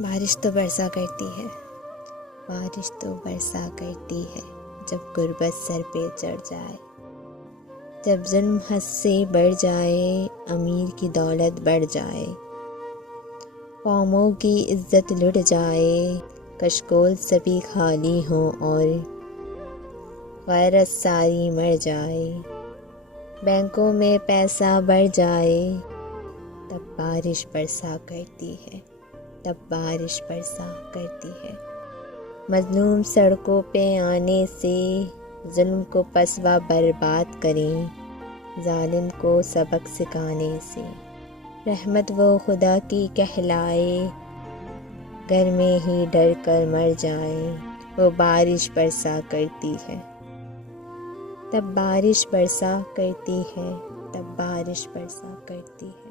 बारिश तो बरसा करती है, बारिश तो बरसा करती है, जब गुर्बत सर पे चढ़ जाए, जब जुल्म हद से बढ़ जाए, अमीर की दौलत बढ़ जाए, कौमों की इज्जत लुट जाए, कशकोल सभी खाली हों और गैरत सारी मर जाए, बैंकों में पैसा बढ़ जाए, तब बारिश बरसा करती है, तब बारिश बरसा करती है। मजलूम सड़कों पे आने से जुल्म को पसवा बर्बाद करें, जालिम को सबक सिखाने से रहमत वो खुदा की कहलाए, घर में ही डर कर मर जाए, वो बारिश बरसा करती है, तब बारिश बरसा करती है, तब बारिश बरसा करती है।